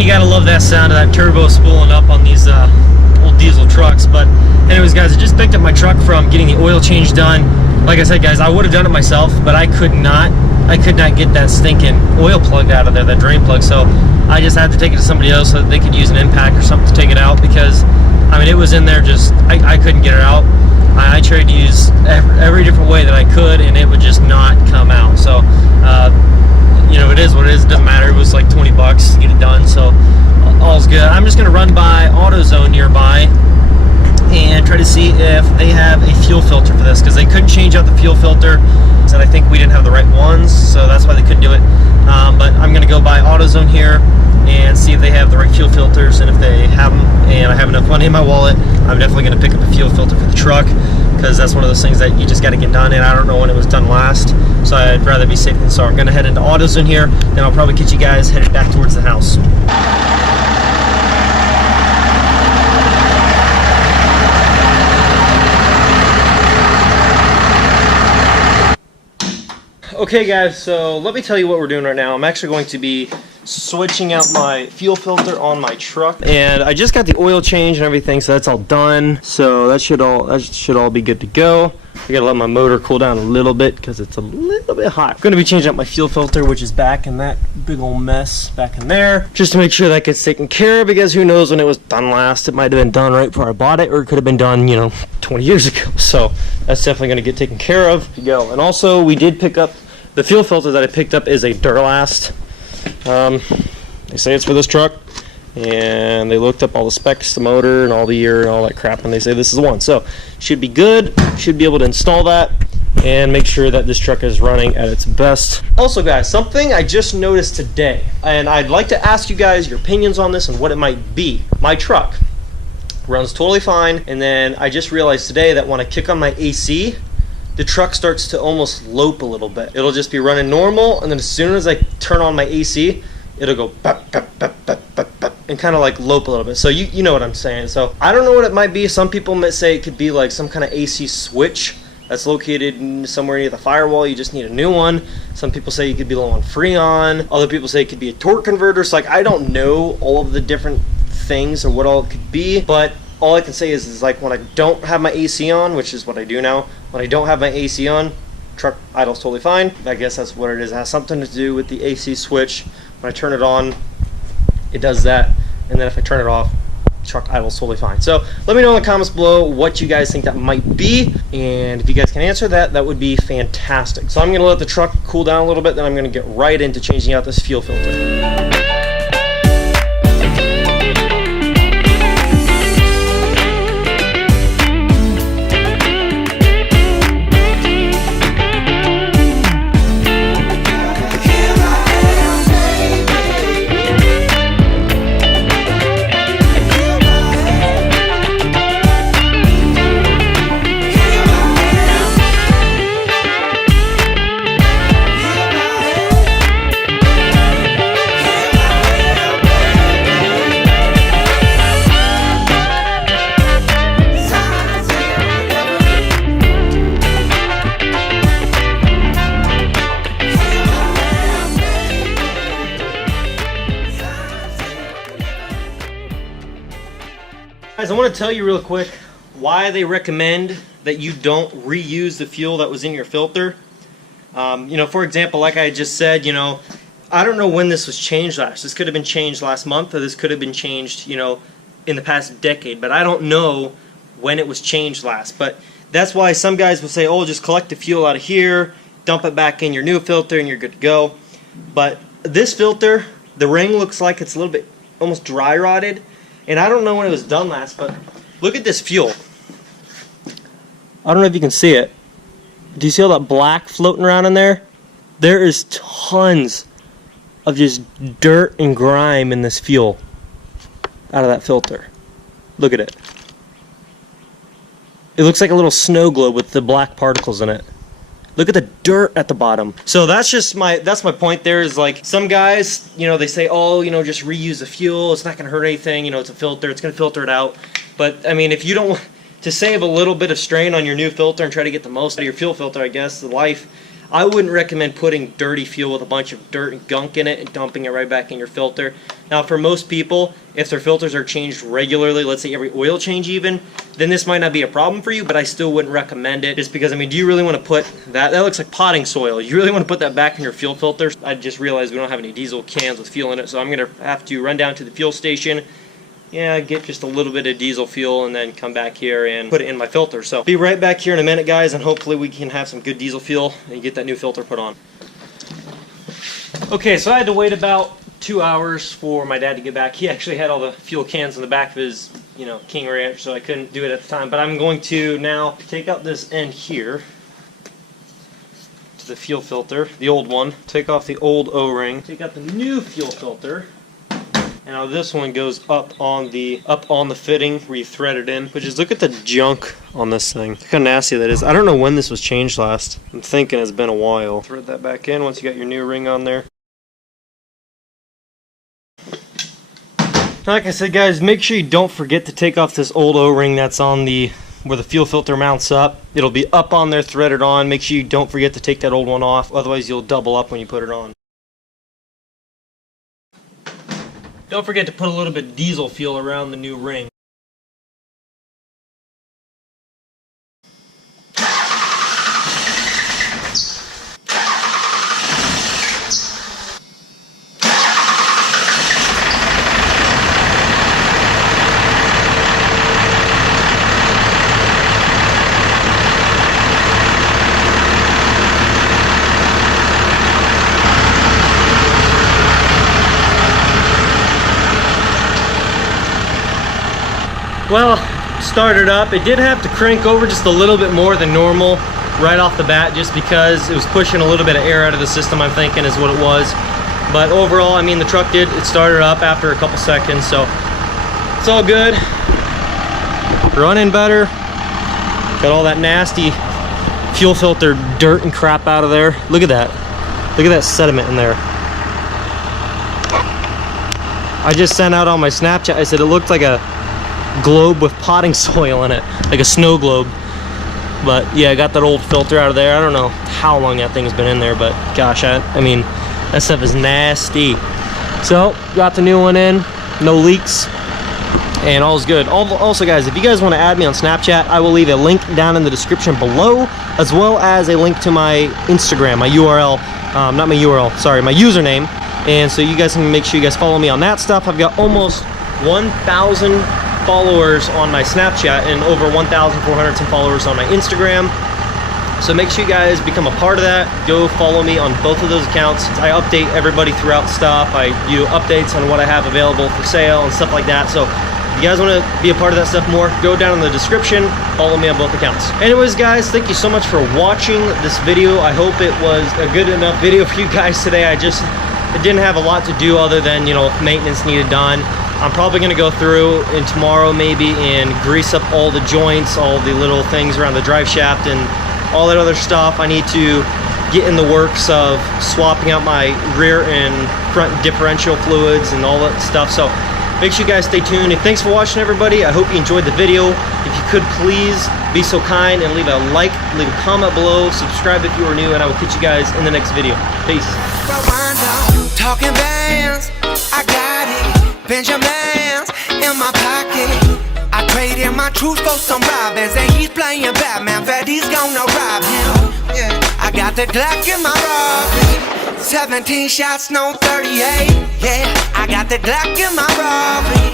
Man, you gotta love that sound of that turbo spooling up on these old diesel trucks. But anyways, guys, I just picked up my truck from getting the oil change done. Like I said, guys, I would have done it myself, but I could not get that stinking oil plug out of there, that drain plug. So I just had to take it to somebody else so that they could use an impact or something to take it out, because I mean, it was in there just, I couldn't get it out. I tried to use every different way that I could, and it would just not come out. So you know, it is what it is. It doesn't matter. It was like 20 bucks to get it done, so all's good. I'm just gonna run by AutoZone nearby and try to see if they have a fuel filter for this, because they couldn't change out the fuel filter, and I think we didn't have the right ones, so that's why they couldn't do it. But I'm gonna go by AutoZone here and see if they have the right fuel filters, and if they have them and I have enough money in my wallet, I'm definitely gonna pick up a fuel filter for the truck, because that's one of those things that you just got to get done, and I don't know when it was done last, so I'd rather be safe than sorry. I'm gonna head into AutoZone here, then I'll probably get you guys headed back towards the house. Okay guys, so let me tell you what we're doing right now. I'm actually going to be switching out my fuel filter on my truck, and I just got the oil change and everything, so that's all done. So that should all be good to go. I gotta let my motor cool down a little bit because it's a little bit hot. I'm gonna be changing out my fuel filter, which is back in that big old mess back in there, just to make sure that gets taken care of, because who knows when it was done last. It might have been done right before I bought it, or it could have been done, you know, 20 years ago. So that's definitely gonna get taken care of. Go. And also, we did pick up the fuel filter that I picked up is a Duralast. They say it's for this truck, and they looked up all the specs, the motor and all the year and all that crap, and they say this is the one. So should be good, should be able to install that and make sure that this truck is running at its best. Also guys, something I just noticed today, and I'd like to ask you guys your opinions on this and what it might be. My truck runs totally fine, and then I just realized today that when I kick on my AC, the truck starts to almost lope a little bit. It'll just be running normal, and then as soon as I turn on my AC, it'll go bap, bap, bap, bap, bap, bap, and kind of like lope a little bit. So you know what I'm saying. So I don't know what it might be. Some people might say it could be like some kind of AC switch that's located somewhere near the firewall. You just need a new one. Some people say you could be low on Freon. Other people say it could be a torque converter. So like, I don't know all of the different things or what all it could be, but all I can say is like when I don't have my AC on, which is what I do now, when I don't have my AC on, truck idles totally fine. I guess that's what it is. It has something to do with the AC switch. When I turn it on, it does that, and then if I turn it off, truck idles totally fine. So let me know in the comments below what you guys think that might be, and if you guys can answer that, that would be fantastic. So I'm gonna let the truck cool down a little bit, then I'm gonna get right into changing out this fuel filter. Guys, I want to tell you real quick why they recommend that you don't reuse the fuel that was in your filter. You know, for example, like I just said, you know, I don't know when this was changed last. This could have been changed last month, or this could have been changed, you know, in the past decade, but I don't know when it was changed last. But that's why some guys will say, oh, just collect the fuel out of here, dump it back in your new filter, and you're good to go. But this filter, the ring looks like it's a little bit almost dry rotted. And I don't know when it was done last, but look at this fuel. I don't know if you can see it. Do you see all that black floating around in there? There is tons of just dirt and grime in this fuel out of that filter. Look at it. It looks like a little snow globe with the black particles in it. Look at the dirt at the bottom. So that's my point there, is like some guys, you know, they say, oh, you know, just reuse the fuel. It's not going to hurt anything. You know, it's a filter. It's going to filter it out. But, I mean, if you don't want to save a little bit of strain on your new filter and try to get the most out of your fuel filter, I guess, the life, I wouldn't recommend putting dirty fuel with a bunch of dirt and gunk in it and dumping it right back in your filter. Now for most people, if their filters are changed regularly, let's say every oil change even, then this might not be a problem for you, but I still wouldn't recommend it, just because, I mean, do you really want to put that looks like potting soil, you really want to put that back in your fuel filter? I just realized we don't have any diesel cans with fuel in it, so I'm going to have to run down to the fuel station, get just a little bit of diesel fuel, and then come back here and put it in my filter. So be right back here in a minute, guys, and hopefully we can have some good diesel fuel and get that new filter put on. Okay, so I had to wait about 2 hours for my dad to get back. He actually had all the fuel cans in the back of his, King Ranch, so I couldn't do it at the time. But I'm going to now take out this end here to the fuel filter, the old one. Take off the old O-ring. Take out the new fuel filter. And now this one goes up on the fitting where you thread it in. But just look at the junk on this thing. Look how nasty that is. I don't know when this was changed last. I'm thinking it's been a while. Thread that back in once you got your new ring on there. Like I said, guys, make sure you don't forget to take off this old O-ring that's on where the fuel filter mounts up. It'll be up on there, threaded on. Make sure you don't forget to take that old one off, otherwise you'll double up when you put it on. Don't forget to put a little bit of diesel fuel around the new ring. Well, started up. It did have to crank over just a little bit more than normal right off the bat, just because it was pushing a little bit of air out of the system, I'm thinking is what it was. But overall, I mean, the truck it started up after a couple seconds, so it's all good. Running better. Got all that nasty fuel filter dirt and crap out of there. Look at that. Look at that sediment in there. I just sent out on my Snapchat, I said it looked like a globe with potting soil in it, like a snow globe. But yeah, I got that old filter out of there. I don't know how long that thing's been in there, but gosh, I mean, that stuff is nasty. So got the new one in, no leaks, and all's good. Also, guys, if you guys want to add me on Snapchat, I will leave a link down in the description below, as well as a link to my Instagram, my URL, not my URL, sorry, my username. And so you guys can make sure you guys follow me on that stuff. I've got almost 1,000 followers on my Snapchat and over 1,400 some followers on my Instagram. So make sure you guys become a part of that. Go follow me on both of those accounts. I update everybody throughout stuff. I do updates on what I have available for sale and stuff like that. So if you guys want to be a part of that stuff more, go down in the description, follow me on both accounts. Anyways, guys, thank you so much for watching this video. I hope it was a good enough video for you guys today. It didn't have a lot to do other than, maintenance needed done. I'm probably going to go through in tomorrow maybe and grease up all the joints, all the little things around the drive shaft and all that other stuff. I need to get in the works of swapping out my rear and front differential fluids and all that stuff. So make sure you guys stay tuned. And thanks for watching, everybody. I hope you enjoyed the video. If you could please be so kind and leave a like, leave a comment below, subscribe if you are new, and I will catch you guys in the next video. Peace. Talking bands, I got it. Benjamins in my pocket. I traded my truth for some robins, and he's playing Batman. Bet he's gonna rob him. Yeah, I got the Glock in my robbery. 17 shots, no 38. Yeah, I got the Glock in my robbery.